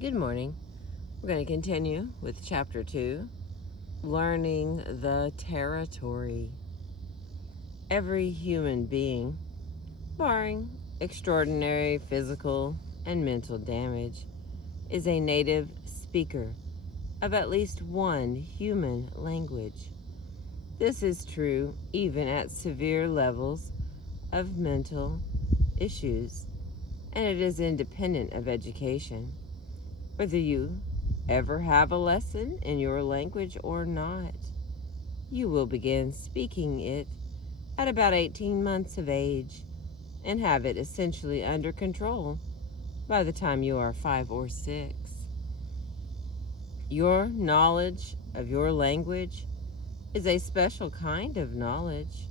Good morning. We're going to continue with Chapter 2, Learning the Territory. Every human being, barring extraordinary physical and mental damage, is a native speaker of at least one human language. This is true even at severe levels of mental issues, and it is independent of education. Whether you ever have a lesson in your language or not, you will begin speaking it at about 18 months of age and have it essentially under control by the time you are 5 or 6. Your knowledge of your language is a special kind of knowledge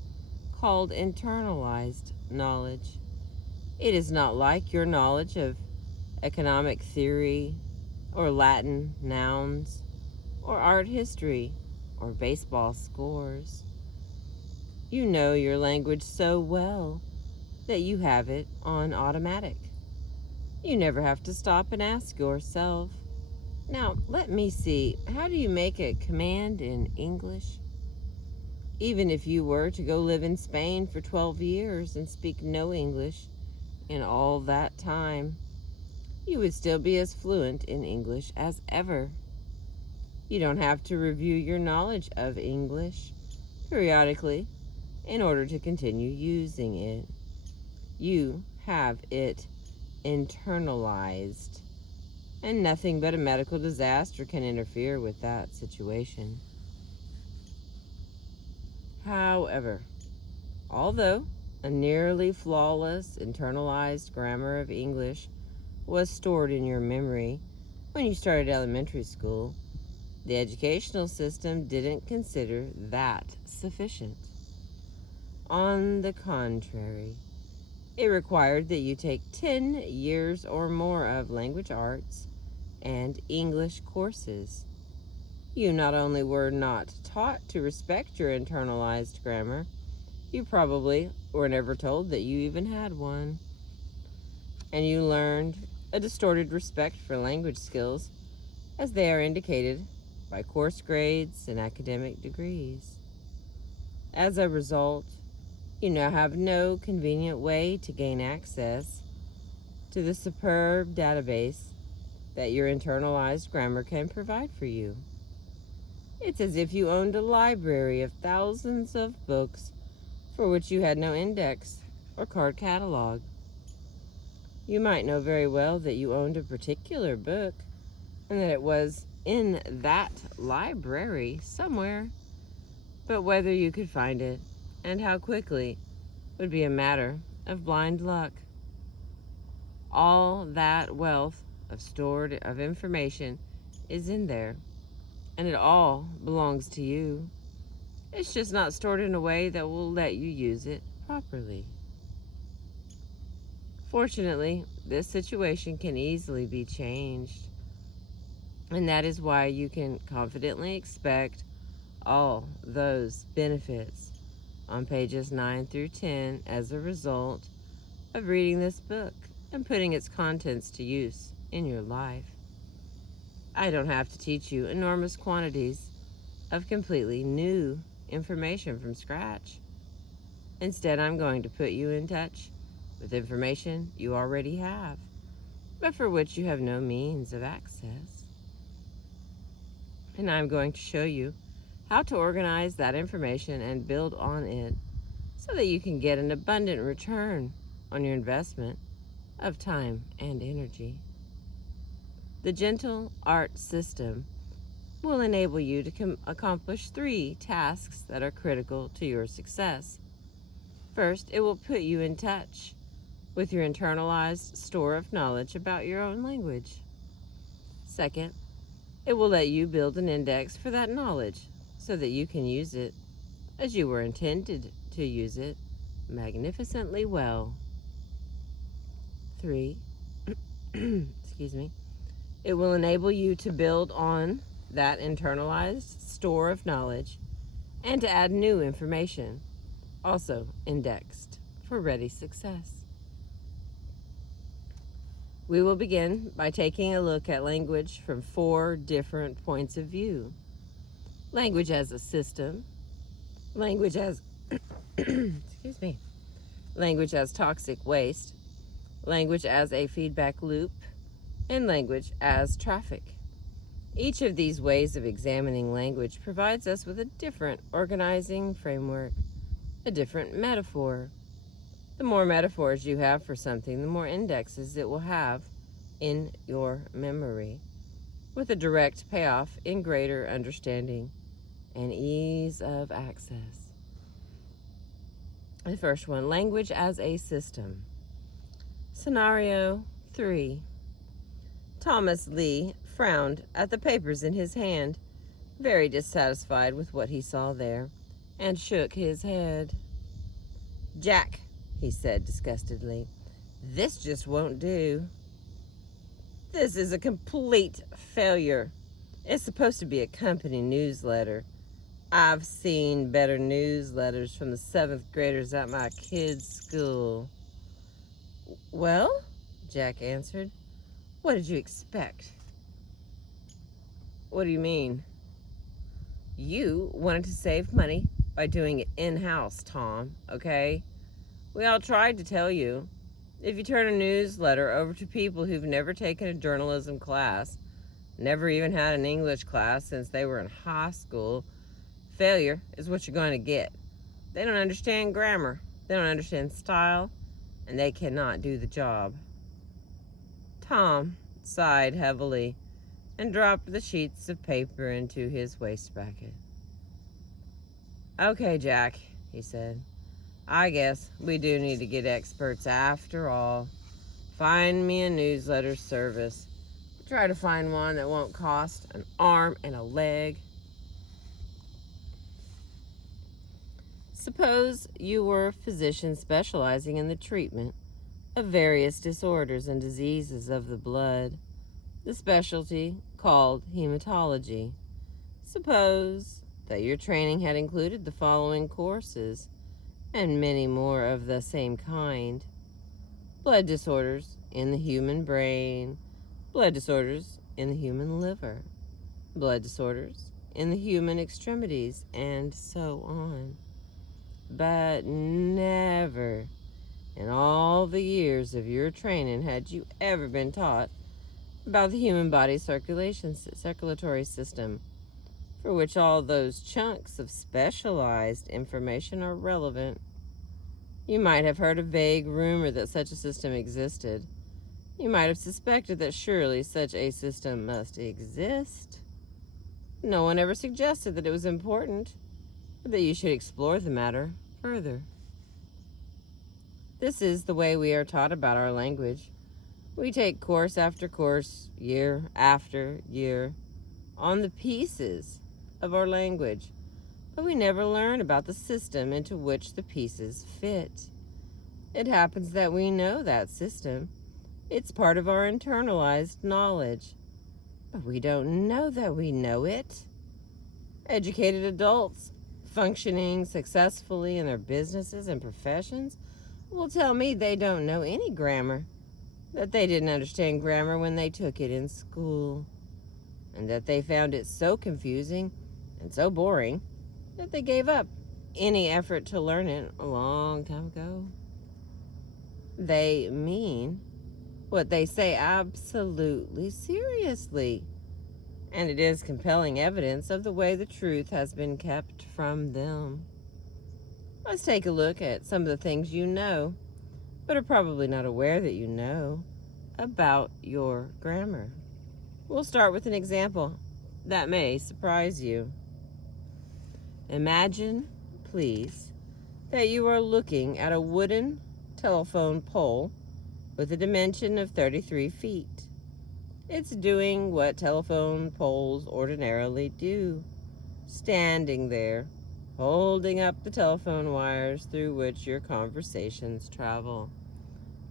called internalized knowledge. It is not like your knowledge of economic theory or Latin nouns or art history or baseball scores. You know your language so well that you have it on automatic. You never have to stop and ask yourself, now let me see, how do you make a command in English? Even if you were to go live in Spain for 12 years and speak no English in all that time, you would still be as fluent in English as ever. You don't have to review your knowledge of English periodically in order to continue using it. You have it internalized, and nothing but a medical disaster can interfere with that situation. However, although a nearly flawless internalized grammar of English was stored in your memory when you started elementary school, the educational system didn't consider that sufficient. On the contrary, it required that you take 10 years or more of language arts and English courses. You not only were not taught to respect your internalized grammar, you probably were never told that you even had one. And you learned a distorted respect for language skills as they are indicated by course grades and academic degrees. As a result, you now have no convenient way to gain access to the superb database that your internalized grammar can provide for you. It's as if you owned a library of thousands of books for which you had no index or card catalog. You might know very well that you owned a particular book and that it was in that library somewhere, but whether you could find it and how quickly would be a matter of blind luck. All that wealth of information is in there, and it all belongs to you. It's just not stored in a way that will let you use it properly. Fortunately, this situation can easily be changed, and that is why you can confidently expect all those benefits on pages 9 through 10 as a result of reading this book and putting its contents to use in your life. I don't have to teach you enormous quantities of completely new information from scratch. Instead, I'm going to put you in touch with information you already have, but for which you have no means of access. And I'm going to show you how to organize that information and build on it so that you can get an abundant return on your investment of time and energy. The Gentle Art System will enable you to accomplish 3 tasks that are critical to your success. First, it will put you in touch with your internalized store of knowledge about your own language. Second, it will let you build an index for that knowledge so that you can use it as you were intended to use it magnificently well. 3, excuse me, it will enable you to build on that internalized store of knowledge and to add new information, also indexed for ready success. We will begin by taking a look at language from 4 different points of view. Language as a system, language as excuse me, language as toxic waste, language as a feedback loop, and language as traffic. Each of these ways of examining language provides us with a different organizing framework, a different metaphor. The more metaphors you have for something, the more indexes it will have in your memory, with a direct payoff in greater understanding and ease of access. The first one, language as a system. Scenario 3. Thomas Lee frowned at the papers in his hand, very dissatisfied with what he saw there, and shook his head. "Jack," he said disgustedly, "this just won't do. This is a complete failure. It's supposed to be a company newsletter. I've seen better newsletters from the 7th graders at my kids' school." "Well," Jack answered, "what did you expect?" "What do you mean?" "You wanted to save money by doing it in-house, Tom, okay? We all tried to tell you. If you turn a newsletter over to people who've never taken a journalism class, never even had an English class since they were in high school, failure is what you're going to get. They don't understand grammar, they don't understand style, and they cannot do the job." Tom sighed heavily and dropped the sheets of paper into his wastebasket. "Okay, Jack," he said, "I guess we do need to get experts after all. Find me a newsletter service. Try to find one that won't cost an arm and a leg." Suppose you were a physician specializing in the treatment of various disorders and diseases of the blood, the specialty called hematology. Suppose that your training had included the following courses, and many more of the same kind: blood disorders in the human brain, blood disorders in the human liver, blood disorders in the human extremities, and so on. But never in all the years of your training had you ever been taught about the human body's circulatory system, for which all those chunks of specialized information are relevant. You might have heard a vague rumor that such a system existed. You might have suspected that surely such a system must exist. No one ever suggested that it was important, or that you should explore the matter further. This is the way we are taught about our language. We take course after course, year after year, on the pieces of our language, but we never learn about the system into which the pieces fit. It happens that we know that system. It's part of our internalized knowledge, but we don't know that we know it. Educated adults functioning successfully in their businesses and professions will tell me they don't know any grammar, that they didn't understand grammar when they took it in school, and that they found it so confusing and so boring that they gave up any effort to learn it a long time ago. They mean what they say absolutely seriously, and it is compelling evidence of the way the truth has been kept from them. Let's take a look at some of the things you know, but are probably not aware that you know, about your grammar. We'll start with an example that may surprise you. Imagine, please, that you are looking at a wooden telephone pole with a dimension of 33 feet. It's doing what telephone poles ordinarily do, standing there, holding up the telephone wires through which your conversations travel.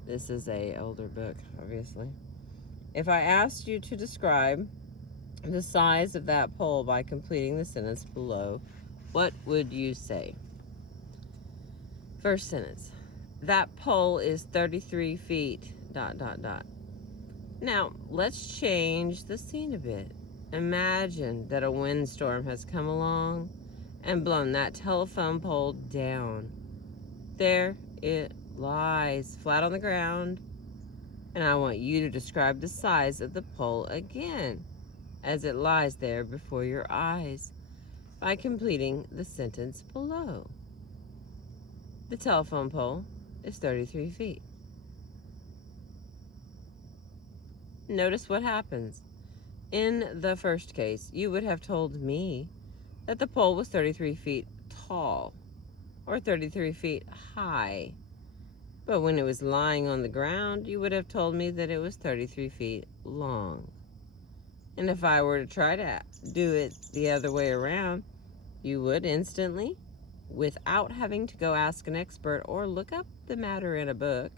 This is an older book, obviously. If I asked you to describe the size of that pole by completing the sentence below, what would you say? First sentence: that pole is 33 feet, ... Now, let's change the scene a bit. Imagine that a windstorm has come along and blown that telephone pole down. There it lies, flat on the ground, and I want you to describe the size of the pole again as it lies there before your eyes by completing the sentence below. The telephone pole is 33 feet. Notice what happens. In the first case, you would have told me that the pole was 33 feet tall or 33 feet high. But when it was lying on the ground, you would have told me that it was 33 feet long. And if I were to try to do it the other way around, you would instantly, without having to go ask an expert or look up the matter in a book,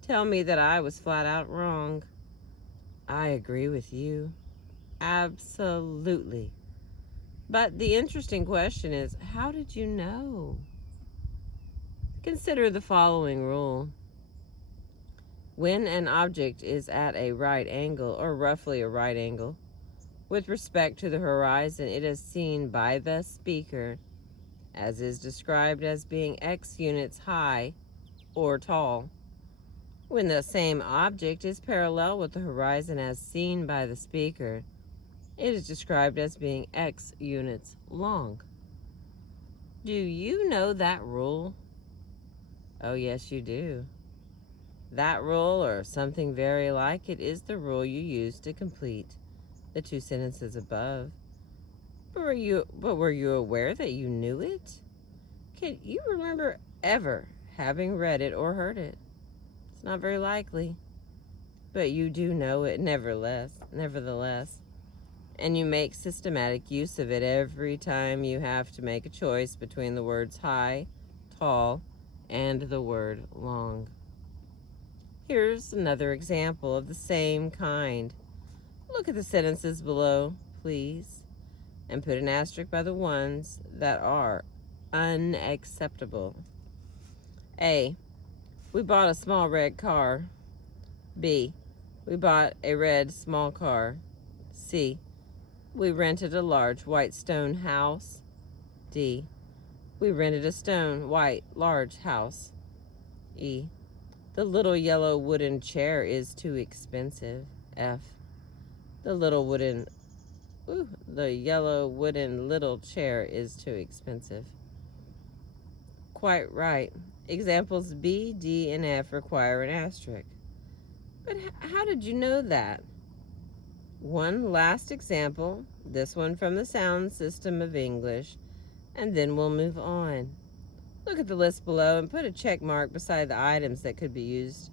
tell me that I was flat out wrong. I agree with you. Absolutely. But the interesting question is, how did you know? Consider the following rule. When an object is at a right angle, or roughly a right angle, with respect to the horizon, it is seen by the speaker as is described as being x units high or tall. When the same object is parallel with the horizon as seen by the speaker, it is described as being x units long. Do you know that rule? Oh, yes, you do. That rule, or something very like it, is the rule you use to complete the two sentences above. But were you aware that you knew it? Can you remember ever having read it or heard it? It's not very likely. But you do know it nevertheless. And you make systematic use of it every time you have to make a choice between the words high, tall, and the word long. Here's another example of the same kind. Look at the sentences below, please, and put an asterisk by the ones that are unacceptable. A, we bought a small red car. B, we bought a red small car. C, we rented a large white stone house. D, we rented a stone white large house. E, the little yellow wooden chair is too expensive. F, the yellow wooden little chair is too expensive. Quite right. Examples B, D, and F require an asterisk. But how did you know that? One last example, this one from the Sound System of English, and then we'll move on. Look at the list below and put a check mark beside the items that could be used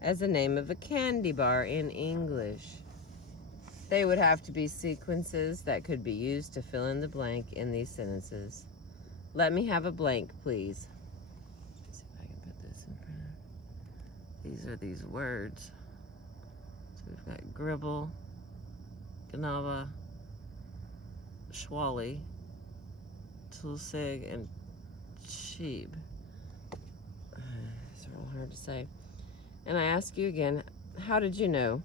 as the name of a candy bar in English. They would have to be sequences that could be used to fill in the blank in these sentences. Let me have a blank, please. Let's see if I can put this in front of. These are these words. So we've got gribble, Ganaba, Schwally, Tulsig, and Cheeb. It's real hard to say. And I ask you again, how did you know?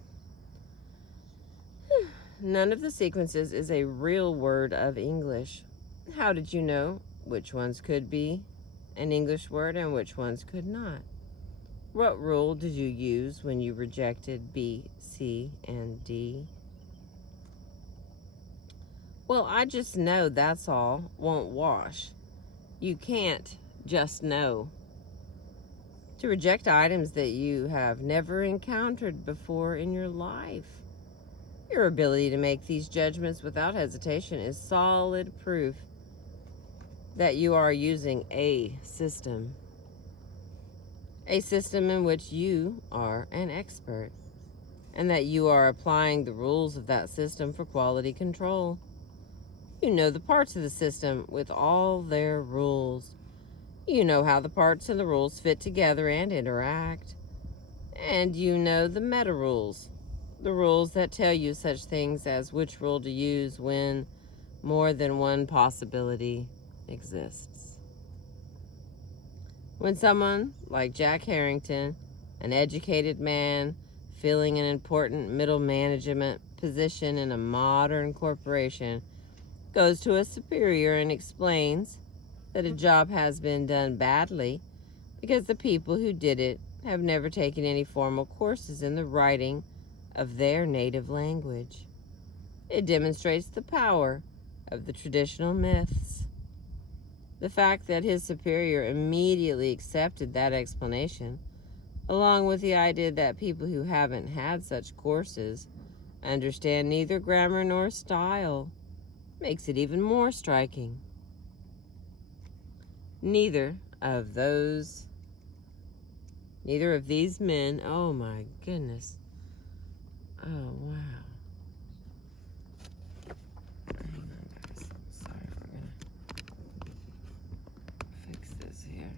None of the sequences is a real word of English. How did you know which ones could be an English word and which ones could not? What rule did you use when you rejected B, C, and D? Well, I just know that's all won't wash. You can't just know. To reject items that you have never encountered before in your life. Your ability to make these judgments without hesitation is solid proof that you are using a system in which you are an expert, and that you are applying the rules of that system for quality control. You know the parts of the system with all their rules. You know how the parts and the rules fit together and interact. And you know the meta rules, the rules that tell you such things as which rule to use when more than one possibility exists. When someone like Jack Harrington, an educated man, filling an important middle management position in a modern corporation, goes to a superior and explains that a job has been done badly because the people who did it have never taken any formal courses in the writing of their native language. It demonstrates the power of the traditional myths. The fact that his superior immediately accepted that explanation, along with the idea that people who haven't had such courses understand neither grammar nor style, makes it even more striking. Neither of these men, oh my goodness. Oh, wow. Hang on, guys. Sorry, we're gonna fix this here.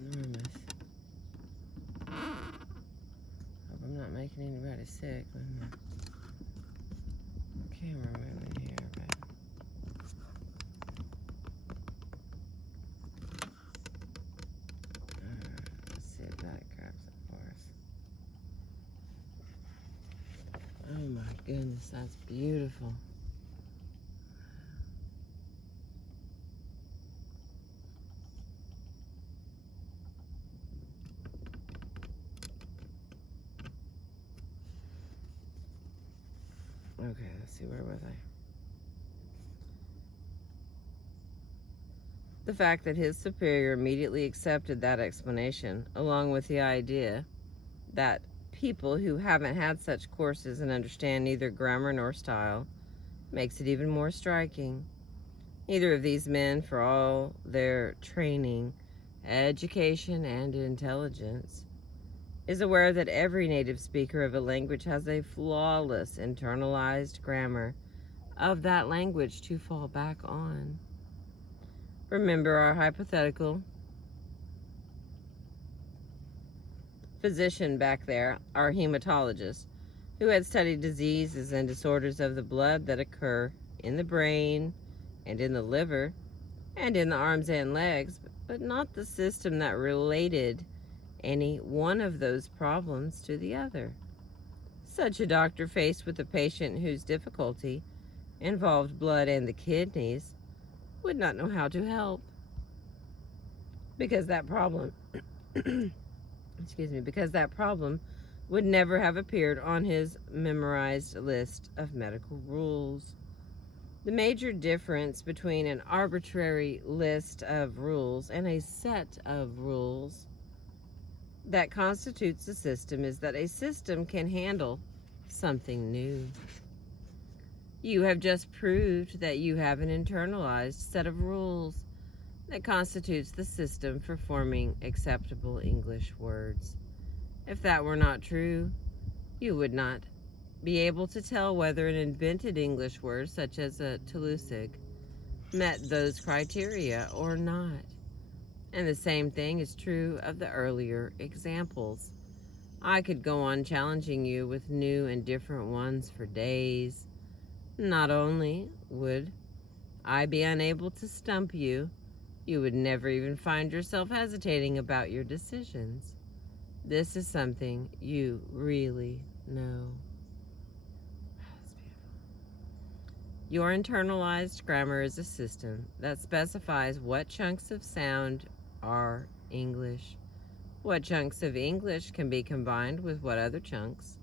Enormous. Hope I'm not making anybody sick with my camera moving here, but let's see if that grabs it for us. Oh my goodness, that's beautiful. Okay, let's see, where was I? The fact that his superior immediately accepted that explanation, along with the idea that people who haven't had such courses and understand neither grammar nor style, makes it even more striking. Neither of these men, for all their training, education, and intelligence, is aware that every native speaker of a language has a flawless internalized grammar of that language to fall back on. Remember our hypothetical physician back there, our hematologist, who had studied diseases and disorders of the blood that occur in the brain and in the liver and in the arms and legs, but not the system that related any one of those problems to the other. Such a doctor, faced with a patient whose difficulty involved blood and the kidneys, would not know how to help, because that problem because that problem would never have appeared on his memorized list of medical rules. The major difference between an arbitrary list of rules and a set of rules that constitutes a system is that a system can handle something new. You have just proved that you have an internalized set of rules that constitutes the system for forming acceptable English words. If that were not true, you would not be able to tell whether an invented English word, such as a Talusig, met those criteria or not. And the same thing is true of the earlier examples. I could go on challenging you with new and different ones for days. Not only would I be unable to stump you, you would never even find yourself hesitating about your decisions. This is something you really know. That's beautiful. Your internalized grammar is a system that specifies what chunks of sound are English, what chunks of English can be combined with what other chunks,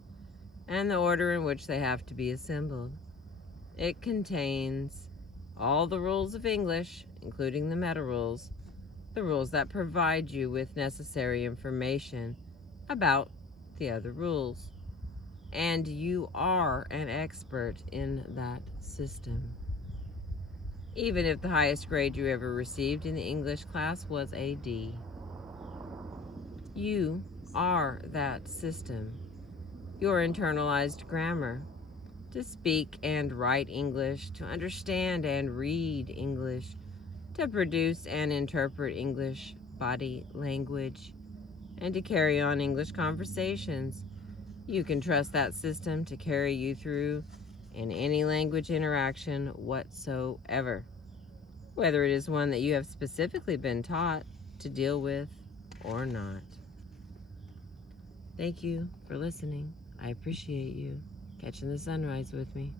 and the order in which they have to be assembled. It contains all the rules of English, including the meta rules, the rules that provide you with necessary information about the other rules. And you are an expert in that system. Even if the highest grade you ever received in the English class was a D. You are that system. Your internalized grammar. To speak and write English, to understand and read English, to produce and interpret English body language, and to carry on English conversations You can trust that system to carry you through in any language interaction whatsoever, whether it is one that you have specifically been taught to deal with or not. Thank you for listening. I appreciate you catching the sunrise with me.